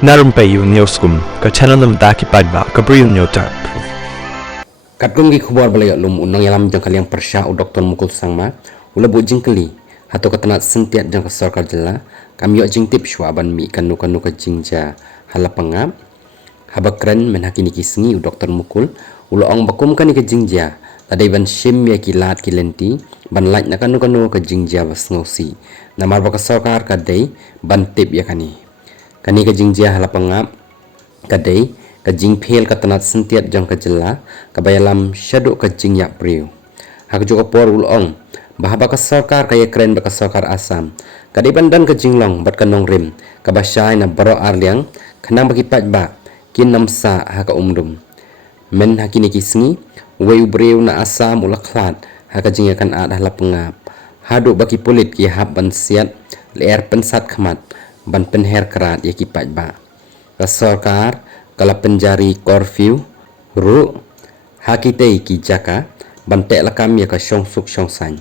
Narum payu neoskum ka chananam daki padba ka briu neotar. Katgum gi khubor balaya lum unang yalam jang kaliang persya u Dr. Mukul Sangma ula bu jingkeli hato katanat sentiat jang ka sarkar jela kami yo jingtip shwaban mi kanu ka jingja halapanga habakran menhakini kisngi u Dr. Mukul ula ong bakum kani ka jingja tadai ban shim ya kilat kilenti ban laj na kanu ka jingja basngosi namar baka sarkar kadai ban tip ya kani ka jingja halapanga kadai ka jing phel ka tanat sentiat jang ka jela ka bayalam shadu ka jing yak priu hak juga por ulong bahaba ka sarkar kaya keren baka sarkar Asam kadai bandan ka jinglong bat ka nongrim ka basyai na baro arliang khanang bagi pajba kin namsa haka umdum men hakini kisngi wei ubreu na Asam ulaklat haka jing yakan ad halapanga hadu baki polit ki hab ban siat leer pensat khamat ban penher kerat ya ki pajba ka sarkar kala penjari korfiu ru hakitei ki jaka bantek lakam ya ka song suk song san